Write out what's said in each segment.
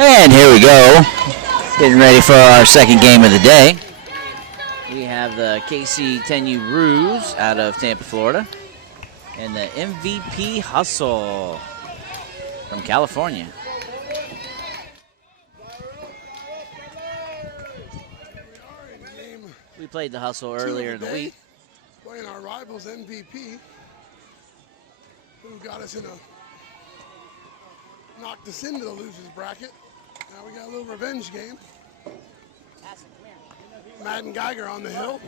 And here we go, getting ready for our second game of the day. We have the KC-10U Roos out of Tampa, Florida, and the MVP Hustle from California. We played the Hustle earlier in the week. Playing our rivals MVP, who got us knocked us into the losers bracket. Now we got a little revenge game. Madden Geiger on the hill.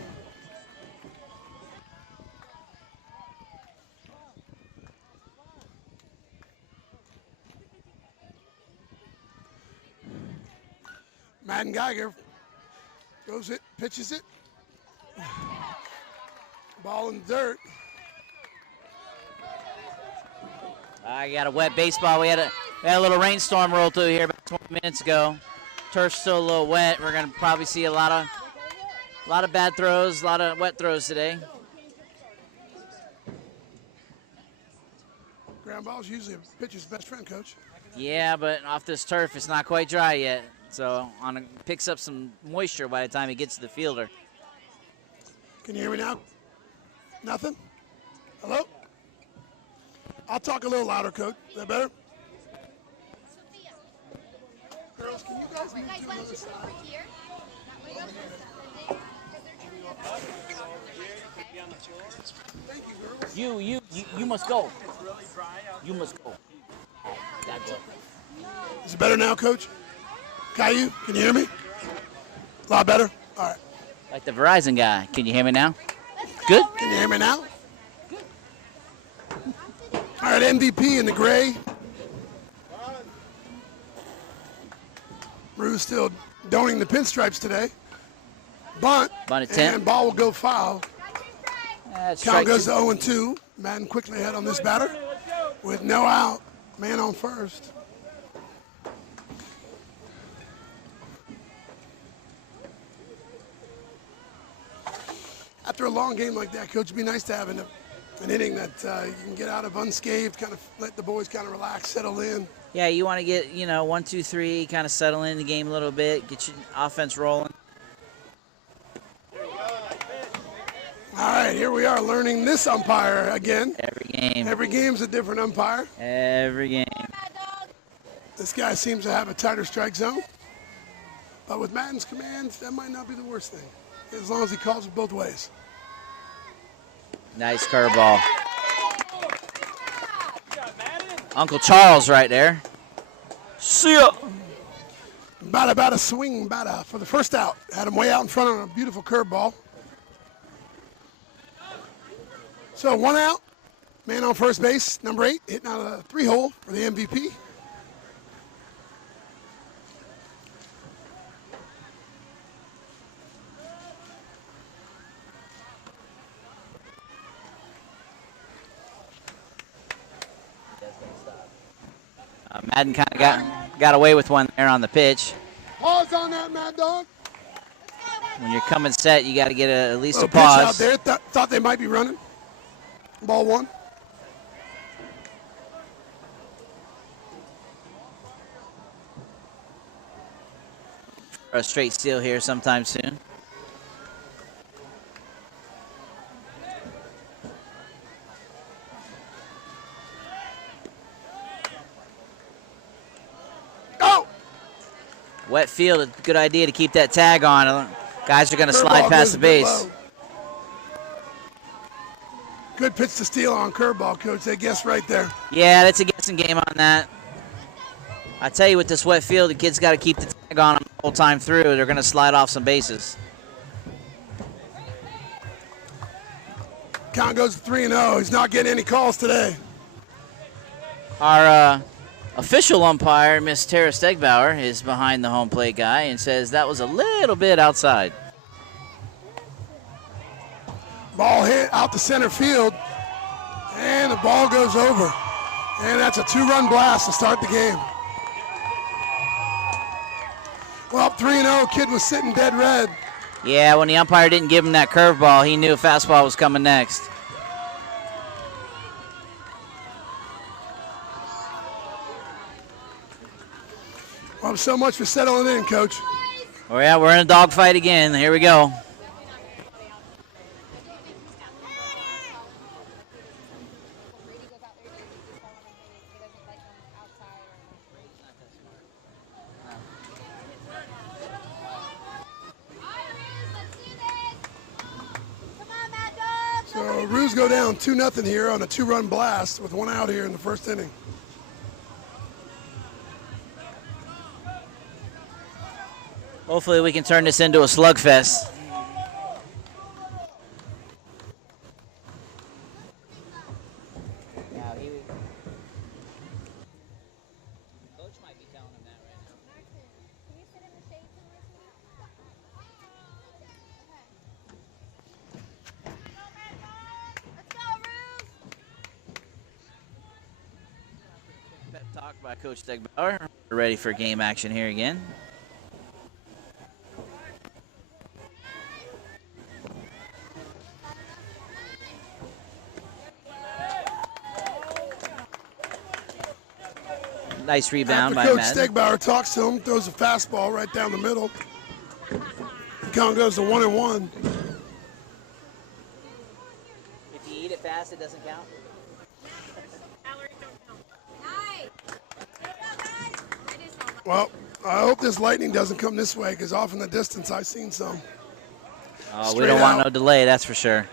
Madden Geiger goes it, pitches it. Ball in the dirt. I got a wet baseball. We had a little rainstorm roll through here about 20 minutes ago. Turf's still a little wet. We're gonna probably see a lot of bad throws, a lot of wet throws today. Ground ball's usually a pitcher's best friend, Coach. Yeah, but off this turf, it's not quite dry yet. So picks up some moisture by the time he gets to the fielder. Can you hear me now? Nothing? Hello? I'll talk a little louder, Coach. Is that better? Girls, can you guys move to the other side? Thank you, girls. You must go. You must go. Gotta go. Is it better now, Coach? Caillou, can you hear me? A lot better? All right. Like the Verizon guy. Can you hear me now? Good? Can you hear me now? All right, MVP in the gray. Roos still donning the pinstripes today. Bunt Bunt attempt. And ball will go foul. Count goes to 0-2. Madden quickly ahead on this batter with no out. Man on first. After a long game like that, Coach, it'd be nice to have an inning that you can get out of unscathed, kind of let the boys kind of relax, settle in. Yeah, you want to get, 1, 2, 3, kind of settle in the game a little bit, get your offense rolling. All right, here we are learning this umpire again. Every game. Every game's a different umpire. Every game. This guy seems to have a tighter strike zone. But with Madden's commands, that might not be the worst thing, as long as he calls it both ways. Nice curveball. Uncle Charles right there. See ya. About a swing, for the first out. Had him way out in front on a beautiful curveball. So 1 out, man on first base, number 8, hitting out of the 3-hole for the MVP. Madden kind of got away with one there on the pitch. Pause on that, Mad Dog. When you're coming set, you got to get at least a pitch pause. out there, thought they might be running. Ball 1. A straight steal here sometime soon. Oh! Wet field, a good idea to keep that tag on. Guys are going to slide past the base. Good pitch to steal on curveball, Coach. They guessed right there. Yeah, that's a guessing game on that. I tell you, with this wet field, the kid's got to keep the tag on them the whole time through. They're going to slide off some bases. Count goes to 3-0. He's not getting any calls today. Our official umpire, Miss Tara Stegbauer, is behind the home plate guy and says that was a little bit outside. Ball hit out to center field, and the ball goes over. And that's a 2-run blast to start the game. Well, 3-0, kid was sitting dead red. Yeah, when the umpire didn't give him that curveball, he knew a fastball was coming next. Well, so much for settling in, Coach. Oh, yeah, we're in a dogfight again. Here we go. So Roos go down 2-0 here on a 2-run blast with 1 out here in the first inning. Hopefully we can turn this into a slugfest. Talk by Coach Stegbauer. We're ready for game action here again. Nice rebound by Coach Madden. Stegbauer talks to him, throws a fastball right down the middle. The count goes to 1-1. If you eat it fast, it doesn't count. Well, I hope this lightning doesn't come this way because off in the distance I've seen some. Oh, we don't want no delay, that's for sure.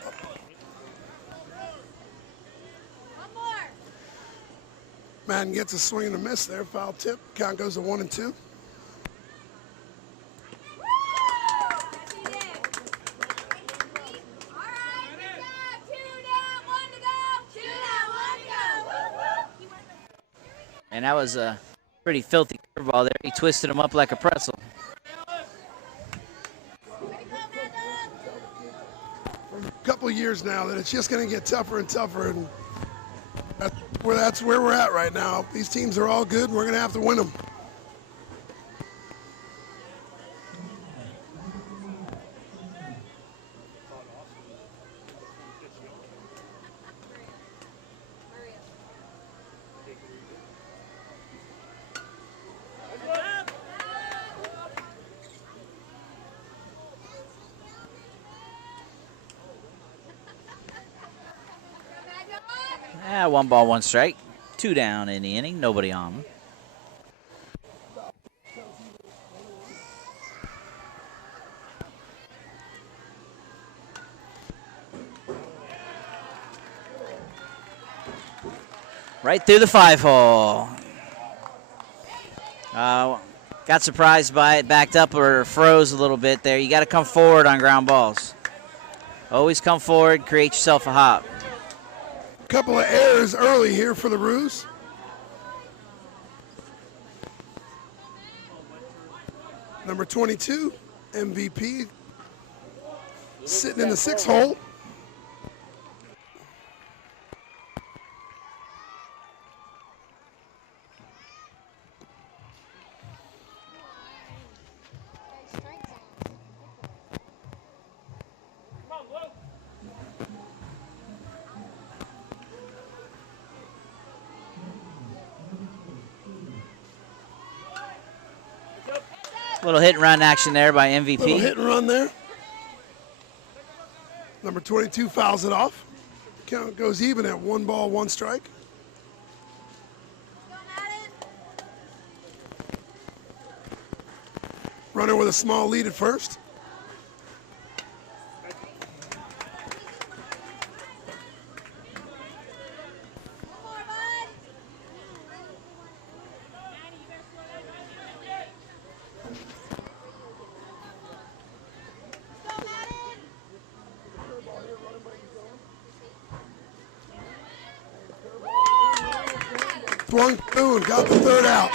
Madden gets a swing and a miss there. Foul tip. Count goes to 1-2. And that was a pretty filthy curveball there. He twisted him up like a pretzel. A couple of years now that it's just going to get tougher and tougher, and that's where we're at right now. These teams are all good, and we're going to have to win them. Yeah, 1 ball, 1 strike. 2 down in the inning. Nobody on. Right through the 5-hole. Got surprised by it, backed up or froze a little bit there. You got to come forward on ground balls. Always come forward, create yourself a hop. Couple of errors early here for the Roos. Number 22, MVP, sitting in the 6th hole. Little hit and run action there by MVP. Little hit and run there. Number 22 fouls it off. Count goes even at 1 ball, 1 strike. Runner with a small lead at first. Swung through and got the 3rd out.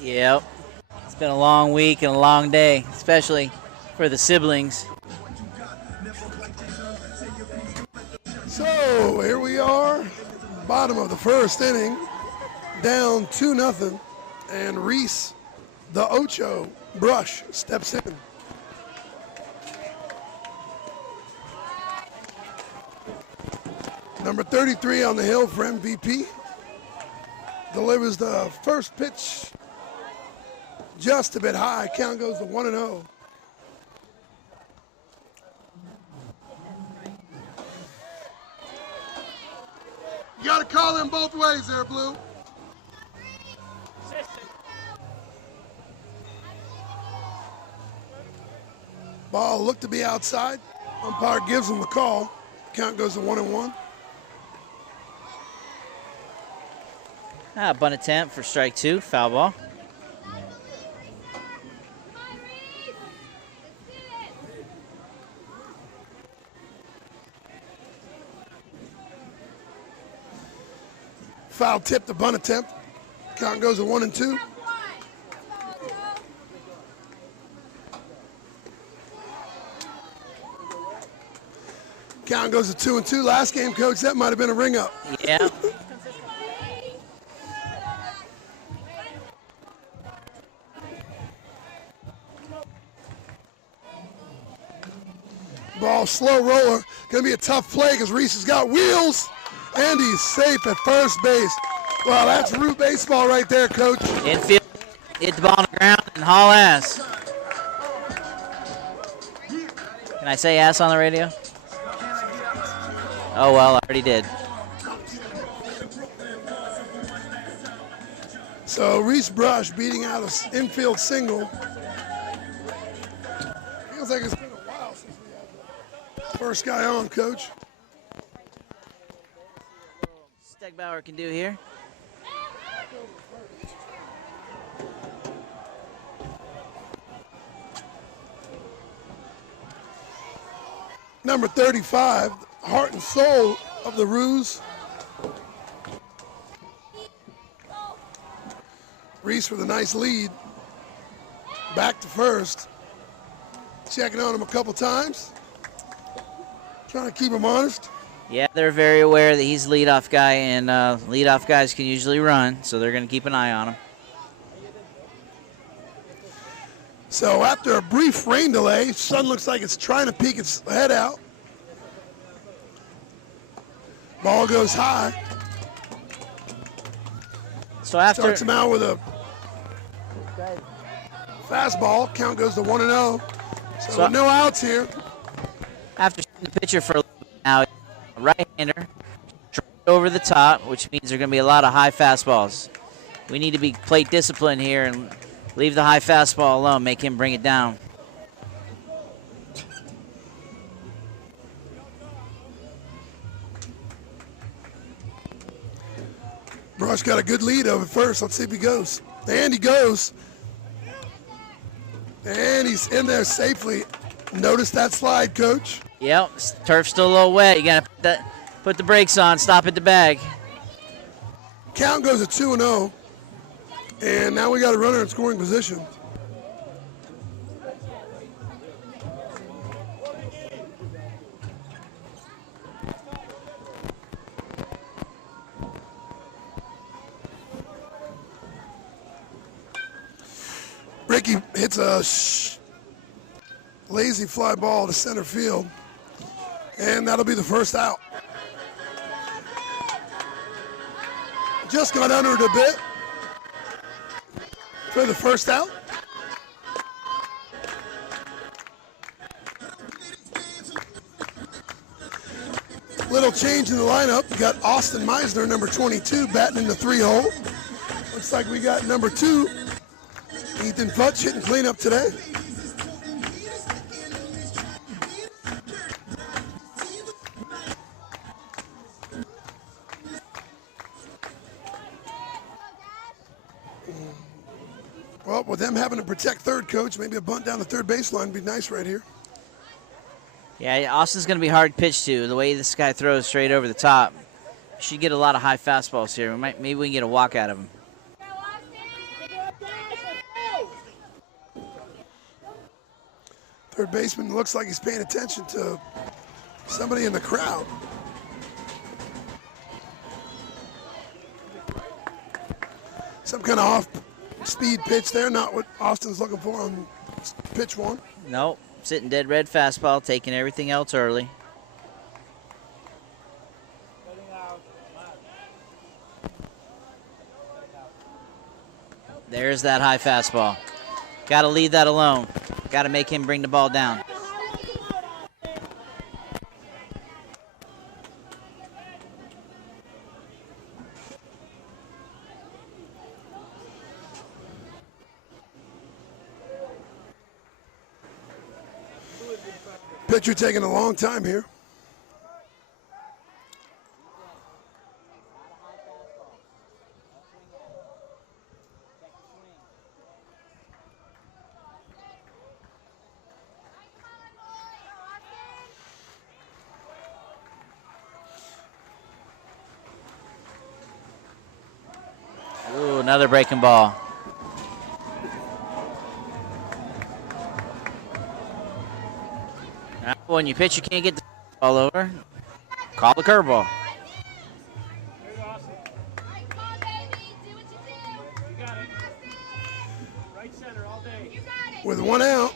Yep. It's been a long week and a long day, especially for the siblings. So here we are, bottom of the first inning, down 2-0, and Reese, the Ocho Brush, steps in. Number 33 on the hill for MVP. Delivers the first pitch just a bit high. Count goes to 1-0. You got to call him both ways there, Blue. Ball looked to be outside. Umpire gives him the call. Count goes to 1-1. Bunt attempt for strike 2, foul ball. Foul tip, the bunt attempt. Count goes to 1-2. Count goes to 2-2. Last game, Coach, that might have been a ring up. Yeah. Ball, slow roller. Going to be a tough play because Reese has got wheels, and he's safe at first base. Wow, that's root baseball right there, Coach. Infield, hit the ball on the ground and haul ass. Can I say ass on the radio? Oh, well, I already did. So Reese Brush beating out an infield single. Feels like it's been a while since we had the first guy on, Coach. Stegbauer can do here. Number 35, heart and soul of the Roos. Reese with a nice lead. Back to first. Checking on him a couple times. Trying to keep him honest. Yeah, they're very aware that he's a leadoff guy, and leadoff guys can usually run, so they're going to keep an eye on him. So after a brief rain delay, sun looks like it's trying to peek its head out. Ball goes high. So after Starts him out with a fastball. Count goes to 1-0. So no outs here. After seeing the pitcher for a little bit now, a right-hander straight over the top, which means there are going to be a lot of high fastballs. We need to be plate disciplined here and leave the high fastball alone. Make him bring it down. Brush got a good lead over first. Let's see if he goes. And he goes. And he's in there safely. Notice that slide, Coach. Yep, turf's still a little wet. You got to put the brakes on, stop at the bag. Count goes to 2-0. And now we got a runner in scoring position. Ricky hits a lazy fly ball to center field, and that'll be the first out. Just got under it a bit for the first out. Little change in the lineup. We got Austin Meisner, number 22, batting in the 3-hole. Looks like we got number 2, Ethan Futch, hitting cleanup today. Well, with them having to protect third, Coach, maybe a bunt down the third baseline would be nice right here. Yeah, Austin's going to be hard pitch to. The way this guy throws straight over the top, should get a lot of high fastballs here. Maybe we can get a walk out of him. Third baseman looks like he's paying attention to somebody in the crowd. Some kind of off-speed pitch there, not what Austin's looking for on pitch one. Nope, sitting dead red fastball, taking everything else early. There's that high fastball. Got to leave that alone. Got to make him bring the ball down. Pitcher taking a long time here. Ooh, another breaking ball. When you pitch, you can't get the ball over. Call the curveball. With one out,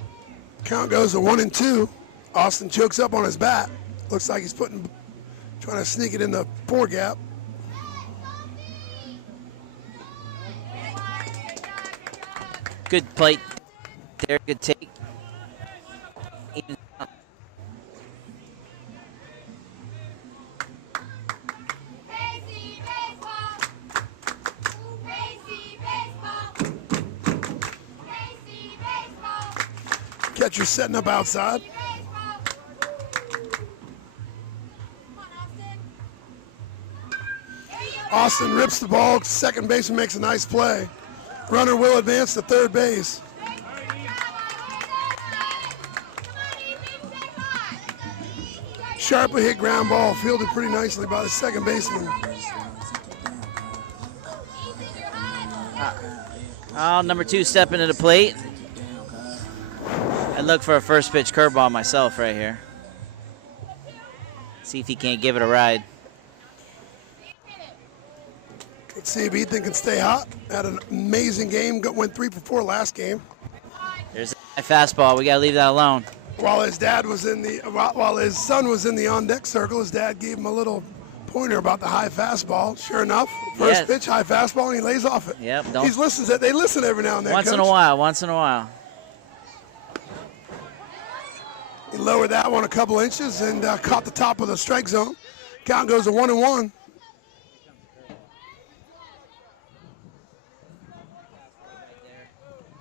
count goes to 1-2. Austin chokes up on his bat. Looks like he's trying to sneak it in the four gap. Good plate there, good take. Catcher setting up outside. Austin rips the ball. Second baseman makes a nice play. Runner will advance to third base. Sharply hit ground ball, fielded pretty nicely by the second baseman. Number 2 stepping to the plate. I'd look for a first pitch curveball myself right here. See if he can't give it a ride. Let's see if Ethan can stay hot. Had an amazing game. Went 3 for 4 last game. There's a fastball. We got to leave that alone. While his son was in the on-deck circle, his dad gave him a little pointer about the high fastball. Sure enough, first pitch, high fastball, and he lays off it. Yep. They listen every now and then. Once in a while. He lowered that one a couple inches and caught the top of the strike zone. Count goes to 1-1.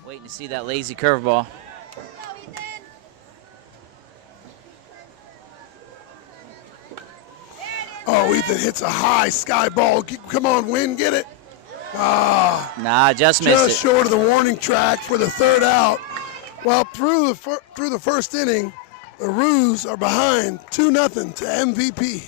Waiting to see that lazy curveball. Oh, Ethan hits a high sky ball. Come on, Win, get it. Nah, just missed it. Just short of the warning track for the third out. Well, through the first inning, the Roos are behind 2-0 to MVP.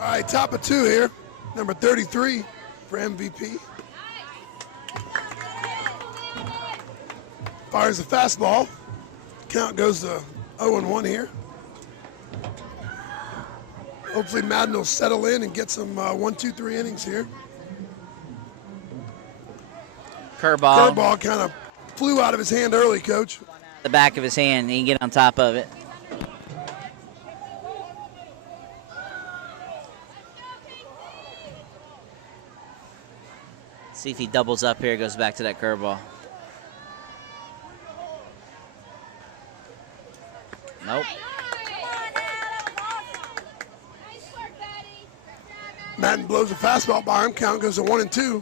All right, top of 2 here. Number 33 for MVP. Fires a fastball. Count goes to 0-1 here. Hopefully Madden will settle in and get some 1, 2, 3 innings here. Curveball. Curveball kind of flew out of his hand early, Coach. The back of his hand, he can get on top of it. See if he doubles up here, goes back to that curveball. Nope. Madden blows a fastball by him. Count goes to 1-2.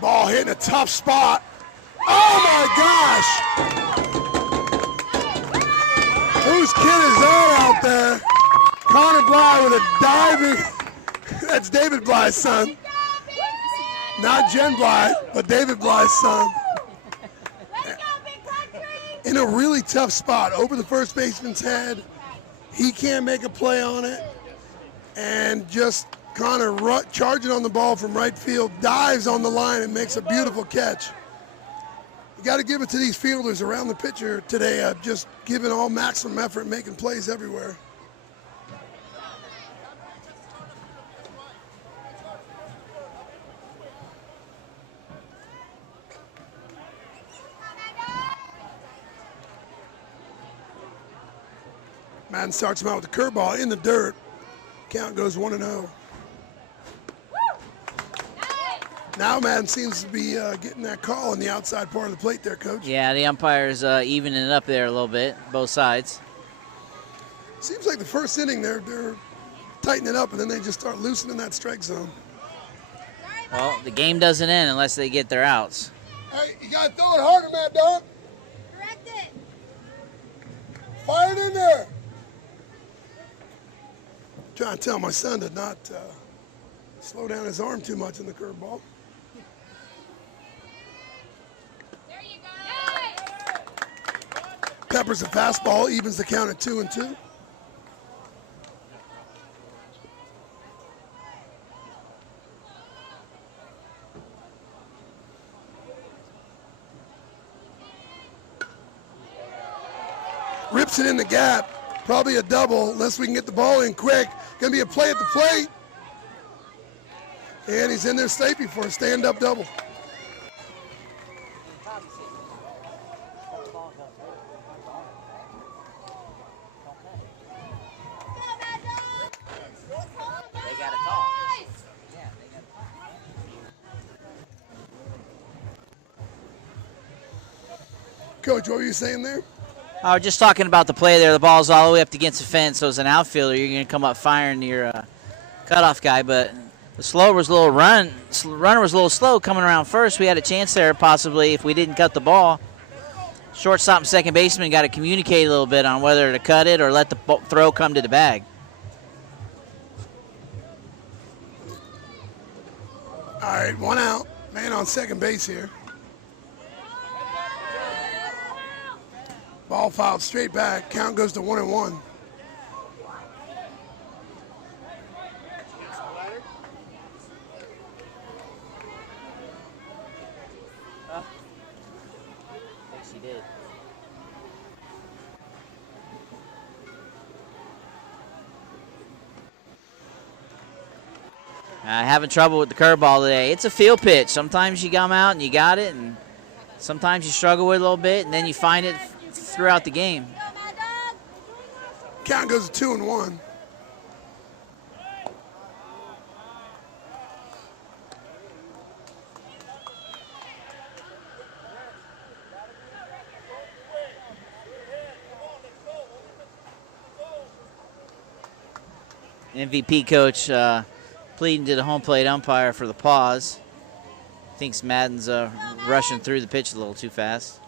Ball hitting a tough spot. Oh my gosh! Whose kid is that out there? Connor Bly with a diving. That's David Bly's son. Not Jen Bly, but David Bly's son. In a really tough spot, over the first baseman's head. He can't make a play on it. And just Connor charging on the ball from right field, dives on the line and makes a beautiful catch. You got to give it to these fielders around the pitcher today, just giving all maximum effort, making plays everywhere. Madden starts him out with a curveball in the dirt. Count goes 1-0. Now Madden seems to be getting that call on the outside part of the plate there, Coach. Yeah, the umpire's evening it up there a little bit, both sides. Seems like the first inning they're tightening it up, and then they just start loosening that strike zone. Well, the game doesn't end unless they get their outs. Hey, you got to throw it harder, Mad Dog. Correct it. Fire it in there. Trying to tell my son to not slow down his arm too much in the curveball. There you go. Peppers a fastball, evens the count at 2-2. Rips it in the gap. Probably a double, unless we can get the ball in quick. Gonna be a play at the plate. And he's in there safely for a stand-up double. Coach, what were you saying there? I was just talking about the play there. The ball's all the way up against the fence, so as an outfielder, you're going to come up firing your cutoff guy. But the runner was a little slow coming around first. We had a chance there possibly if we didn't cut the ball. Shortstop and second baseman got to communicate a little bit on whether to cut it or let the throw come to the bag. All right, 1 out. Man on second base here. Ball fouled straight back. Count goes to 1-1. Yes, he did. Having trouble with the curveball today. It's a field pitch. Sometimes you come out and you got it, and sometimes you struggle with it a little bit, and then you find it throughout the game. Count goes to 2-1. MVP coach pleading to the home plate umpire for the pause. Thinks Madden's rushing through the pitch a little too fast.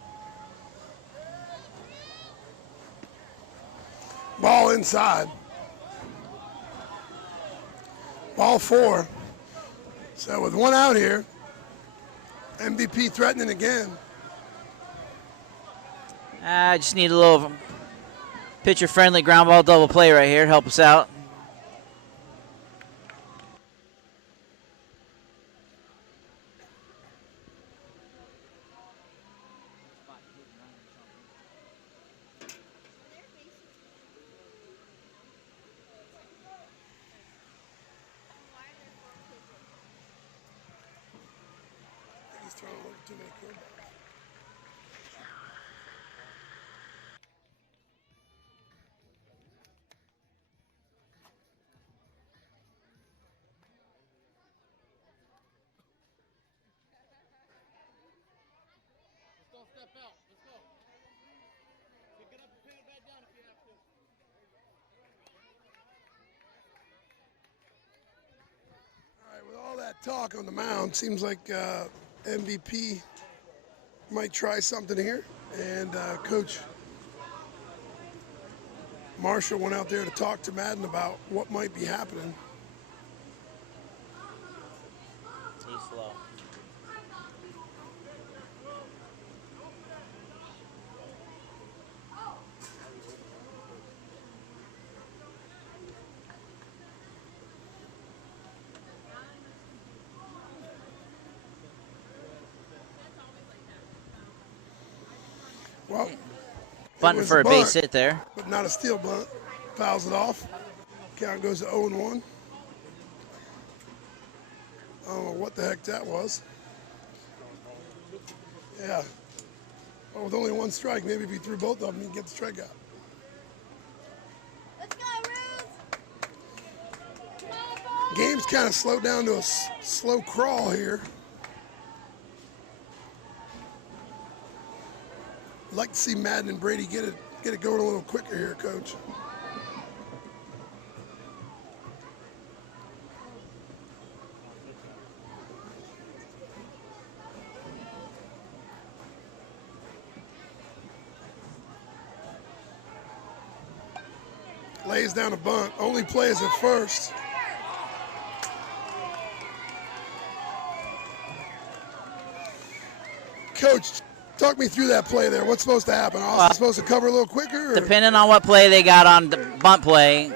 Ball inside. Ball 4. So with one out here, MVP threatening again. I just need a little pitcher-friendly ground ball double play right here. Help us out. He's throwing a little too many curveballs. All right, with all that talk on the mound, seems like MVP might try something here. And Coach Marshall went out there to talk to Madden about what might be happening. He's slow. Well, Bunting for a base hit there. but not a steal bunt. Fouls it off. Count goes to 0-1. I don't know what the heck that was. Yeah. Well, with only one strike, maybe if he threw both of them, he'd get the strikeout. Let's go, Roos! Game's kind of slowed down to a slow crawl here. I'd like to see Madden and Brady get it going a little quicker here, Coach. Lays down a bunt. Only plays at first. Coach, talk me through that play there. What's supposed to happen? Austin's supposed to cover a little quicker? Or? Depending on what play they got on the bunt play,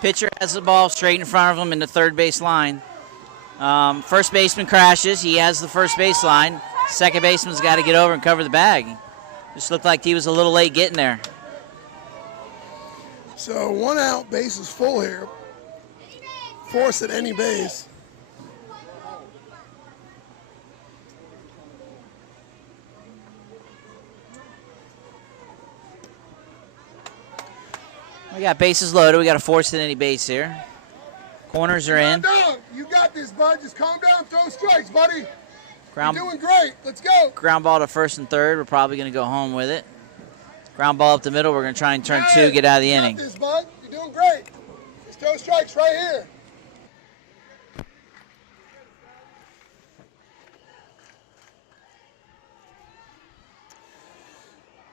pitcher has the ball straight in front of him in the third base line. First baseman crashes. He has the first base line. Second baseman's got to get over and cover the bag. Just looked like he was a little late getting there. So 1 out, base is full here. Force at any base. We got bases loaded. We got a force at any base here. Corners are in. Down. You got this, bud. Just calm down, throw strikes, buddy. Ground, You're doing great. Let's go. ground ball to first and third. We're probably going to go home with it. Ground ball up the middle. We're going to try and turn two, get out of the inning. You got this, bud. You're doing great. Just throw strikes right here.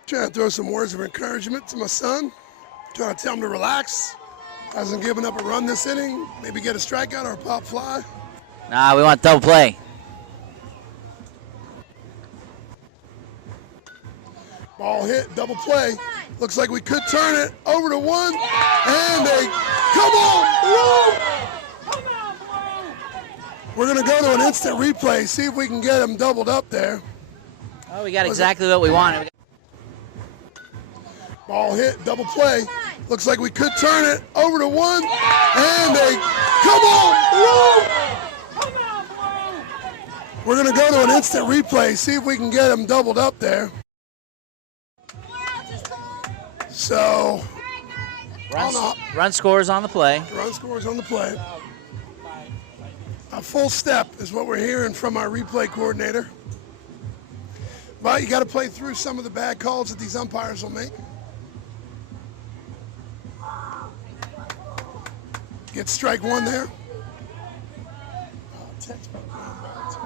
Trying to throw some words of encouragement to my son. Trying to tell him to relax. Hasn't given up a run this inning. Maybe get a strikeout or a pop fly. Nah, we want double play. Ball hit, double play. Looks like we could turn it over to one. And they, come on, Blue! We're going to go to an instant replay, see if we can get them doubled up there. Oh, we got exactly what we wanted. Ball hit, double play. Looks like we could turn it over to one. And they, come on, Blue! We're going to go to an instant replay, see if we can get them doubled up there. So, Run scores on the play. run scores on the play. A full step is what we're hearing from our replay coordinator. But you got to play through some of the bad calls that these umpires will make. Get strike one there. Textbook ground ball, too.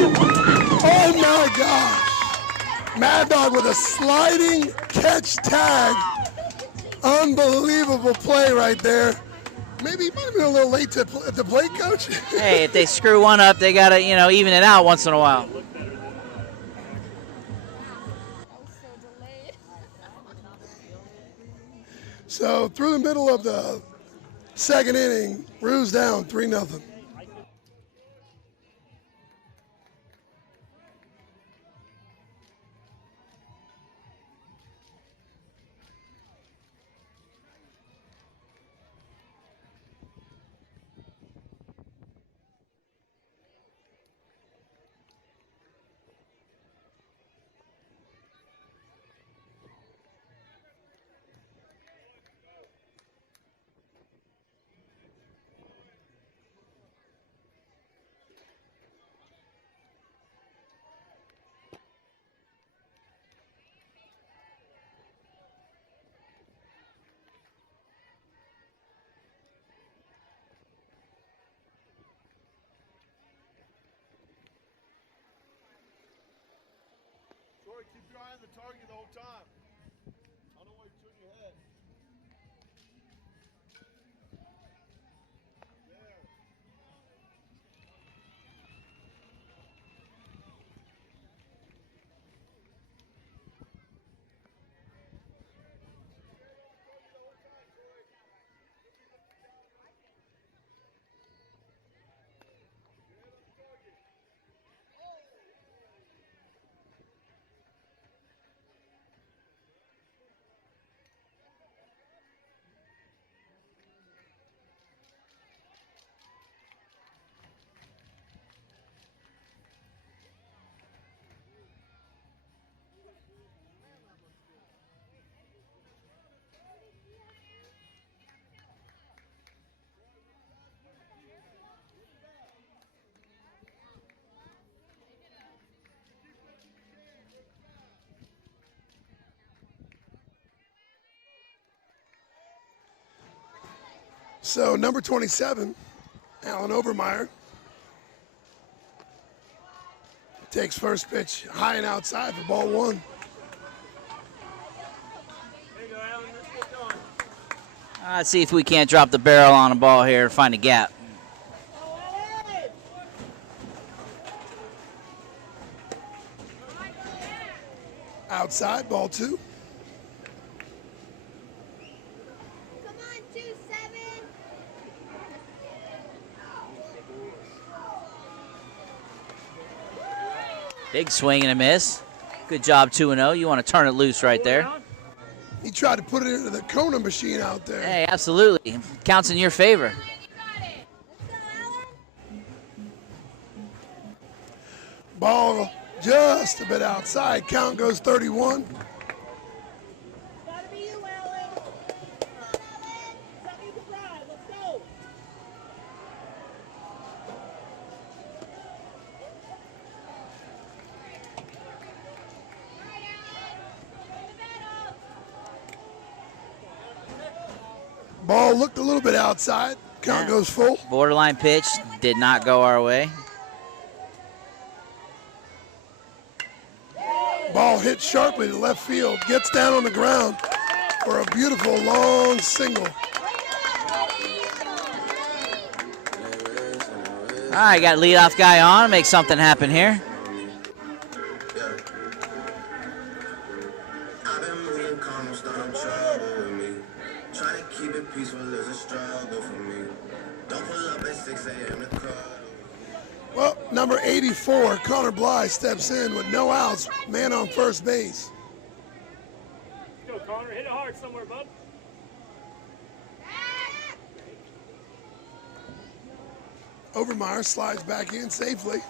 Oh my gosh. Mad Dog with a sliding catch tag. Unbelievable play right there. Maybe he might have been a little late at the plate, Coach. Hey, if they screw one up, they got to, even it out once in a while. So through the middle of the second inning, Roos down 3-0. Keep your eye on the target the whole time. I don't know why you turn your head. There. So number 27, Alan Overmeyer, takes first pitch high and outside for ball one. Let's see if we can't drop the barrel on a ball here, find a gap. Outside, ball two. Come on, 2-7. Big swing and a miss. Good job, 2-0. You want to turn it loose right there. He tried to put it into the Kona machine out there. Hey, absolutely. Counts in your favor. Ball just a bit outside. Count goes 31. Gotta be you, Alan. Something you can ride. Let's go. Ball looked a little bit outside. Count goes full. Borderline pitch did not go our way. Ball hit sharply to left field. Gets down on the ground for a beautiful long single. All right, got leadoff guy on. Make something happen here. I've been moving calm, don't start no trouble with me. Try to keep it peaceful, it's a struggle for me. Don't pull up at 6 a.m. to cuddle. Well, number 84, Connor Bly, steps in with no outs, man on first base. Let's go, Connor. Hit it hard somewhere, bud. Overmeyer slides back in safely.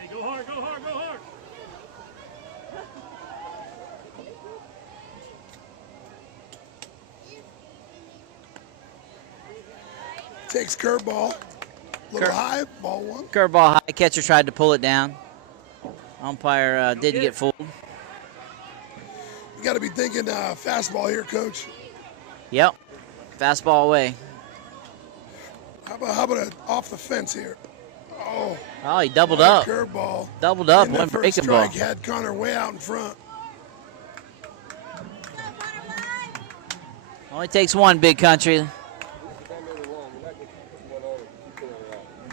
Hey, go hard, go hard, go hard. Takes curveball. Little high, ball one. Curveball high. Catcher tried to pull it down. Umpire didn't get fooled. You got to be thinking fastball here, Coach. Yep. Fastball away. How about a off the fence here? Oh, he doubled up. Curveball. Doubled up. And One that first breaking ball. strike had Connor way out in front. Only takes one, Big Country.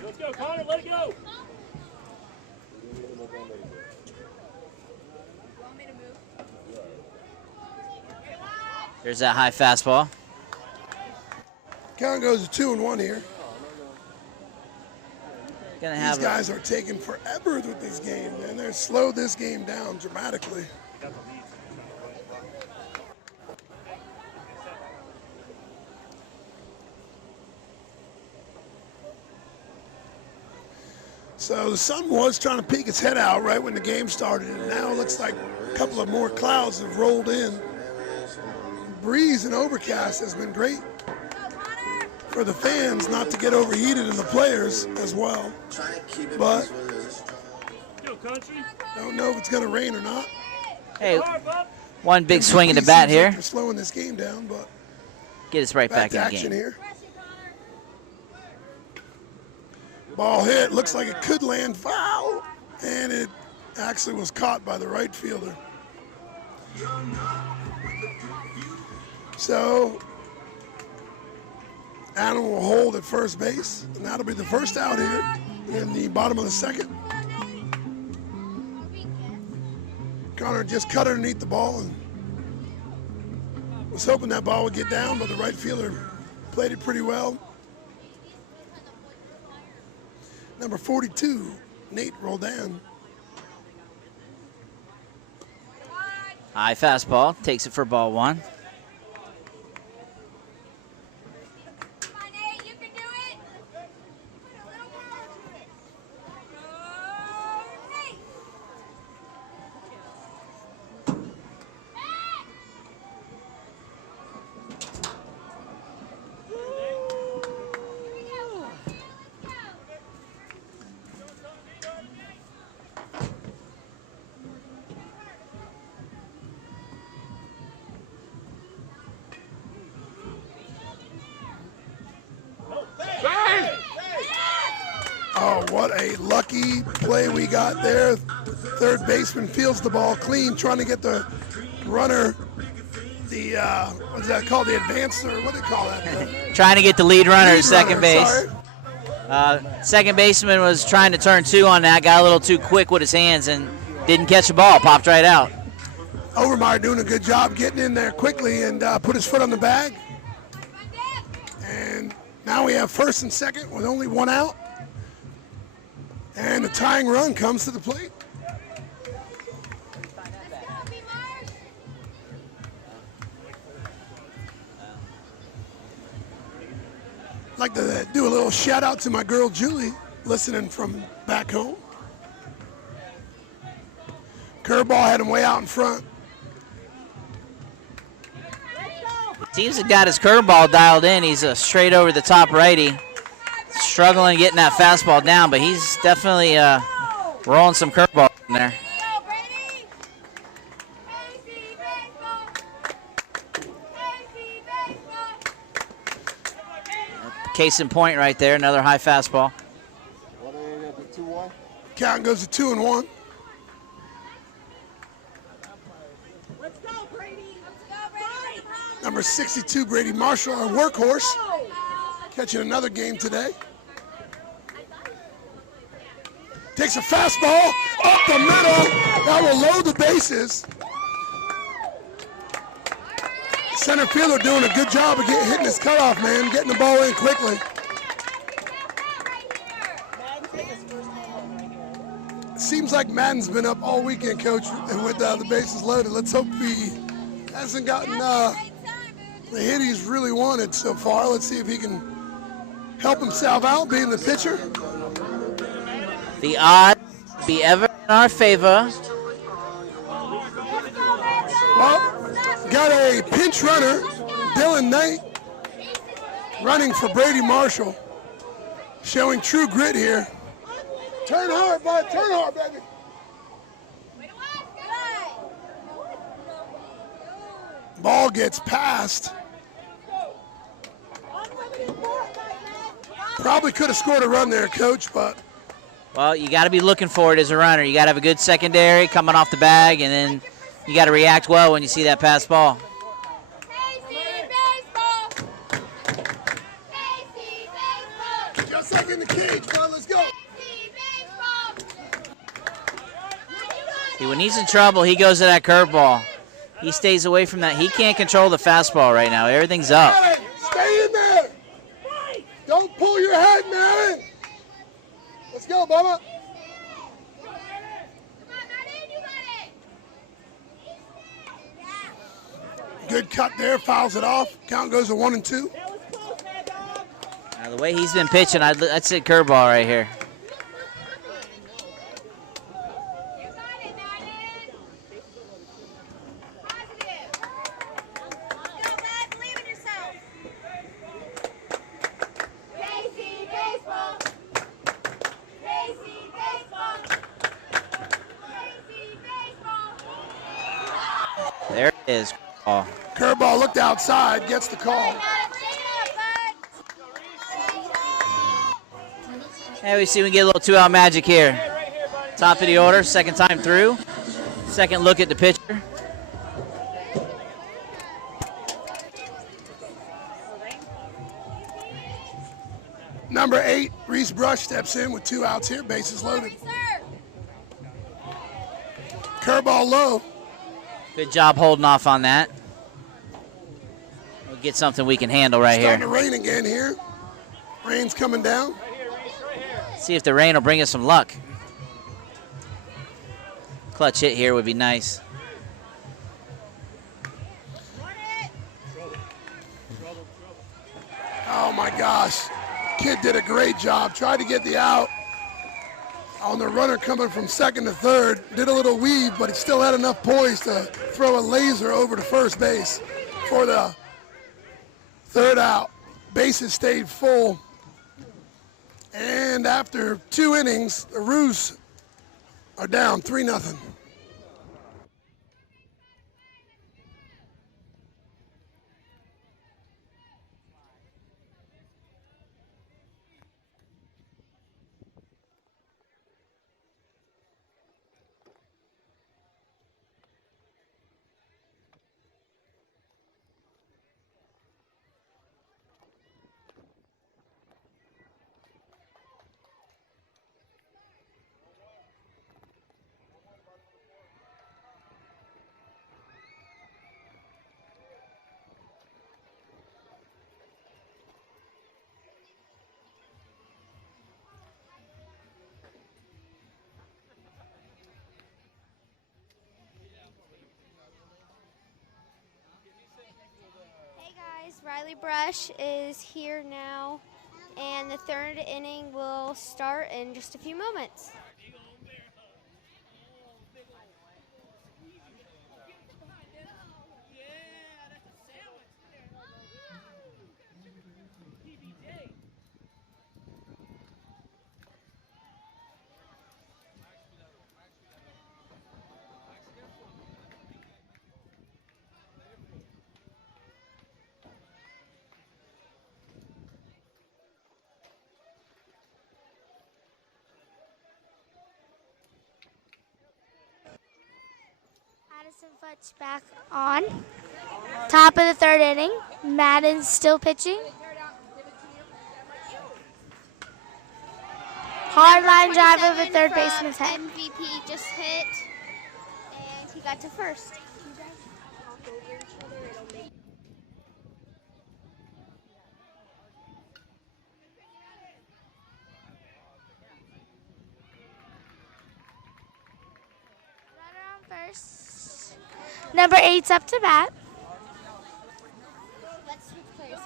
Let's go, Connor. Let it go. There's that high fastball. Count goes to 2-1 here. Gonna have These guys are taking forever with this game, man. They're slowed this game down dramatically. So the sun was trying to peek its head out right when the game started, and now it looks like a couple of more clouds have rolled in. Breeze and overcast has been great for the fans not to get overheated and the players as well. But don't know if it's going to rain or not. Hey, one big swing in the bat here. They're slowing this game down, but Get us right back in the action game. here. Ball hit, looks like it could land foul, and it actually was caught by the right fielder. So, Adam will hold at first base, and that'll be the first out here in the bottom of the second. Connor just cut underneath the ball and was hoping that ball would get down, but the right fielder played it pretty well. Number 42, Nate Roldan. High fastball, takes it for ball one. Come on, Nate, you can do it. Put a little more. Go, Nate. Oh, what a lucky play we got there. Third baseman fields the ball clean, trying to get the runner, the, what's that called, the advance, or what do they call that? Trying to get the lead runner at second base. Sorry. Second baseman was trying to turn two on that, got a little too quick with his hands and didn't catch the ball, popped right out. Overmeyer doing a good job getting in there quickly and put his foot on the bag. And now we have first and second with only one out. And the tying run comes to the plate. I'd like to do a little shout out to my girl Julie, listening from back home. Curveball had him way out in front. Teams have got his curveball dialed in. He's a straight over the top righty. Struggling getting that fastball down, but he's definitely rolling some curveball in there. Go, Brady. Casey, baseball. Casey, baseball. Case in point right there, another high fastball. Count goes to 2-1. Let's go, Brady. Let's go, Brady. Number 62, Brady Marshall, our workhorse, catching another game today. Takes a fastball up the middle. That will load the bases. Center fielder doing a good job of hitting his cutoff, man, getting the ball in quickly. Seems like Madden's been up all weekend, Coach, and with the bases loaded. Let's hope he hasn't gotten the hit he's really wanted so far. Let's see if he can help himself out, being the pitcher. The odds be ever in our favor. Well, got a pinch runner, Dylan Knight, running for Brady Marshall, showing true grit here. Turn hard, bud. Turn hard, baby. Ball gets passed. Probably could have scored a run there, Coach, but Well, you got to be looking for it as a runner. You got to have a good secondary coming off the bag, and then you got to react well when you see that pass ball. just like in the cage, bud. Let's go. See, when he's in trouble, he goes to that curveball. He stays away from that. He can't control the fastball right now. Everything's up. Madden, stay in there. Don't pull your head, Madden. Let's go, Bubba. Good cut there, fouls it off. Count goes to 1-2. Now, the way he's been pitching, I'd say curveball right here. There it is. Oh. Curveball looked outside, gets the call. Hey, we see we get a little two-out magic here. Top of the order, second time through. Second look at the pitcher. Number 8, Reese Brush steps in with 2 outs here, bases loaded. Curveball low. Good job holding off on that. We'll get something we can handle right Starting here. to rain again here. Rain's coming down. See if the rain will bring us some luck. Clutch hit here would be nice. Oh my gosh. Kid did a great job. Tried to get the out on the runner coming from second to third. Did a little weave, but he still had enough poise to throw a laser over to first base for the third out. Bases stayed full. And after 2 innings, the Roos are down 3-0. Riley Brush is here now, and the third inning will start in just a few moments. Addison Futch back on. Top of the third inning. Madden's still pitching. Hard line drive over third baseman's head. MVP just hit, and he got to first. First. Number 8's up to bat. Let's switch players.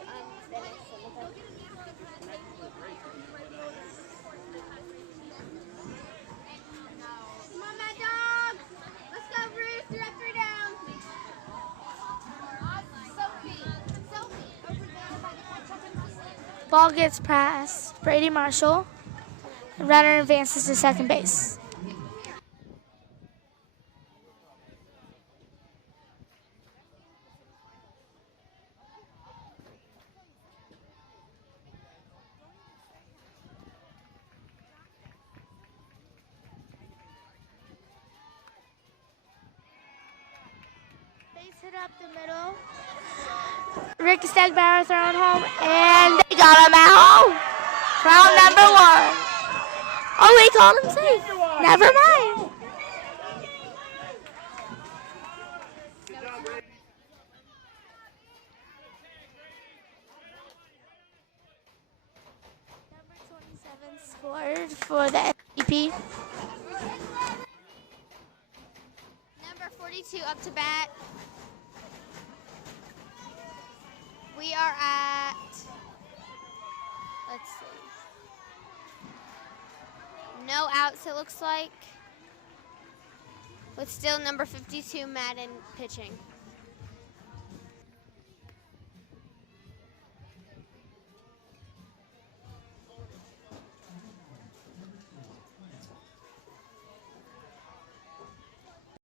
Come on, Mad Dog. Let's go, Roos. 3 up, 3 down. Ball gets past Brady Marshall. The runner advances to second base. hit up the middle. Ricky Stegmaier throwing home, and they got him at home. Round number 1. Oh, they called him safe. Never mind. Number 27 scored for the MVP. Number 42 up to bat. We are at, let's see, no outs it looks like, with still number 52 Madden pitching.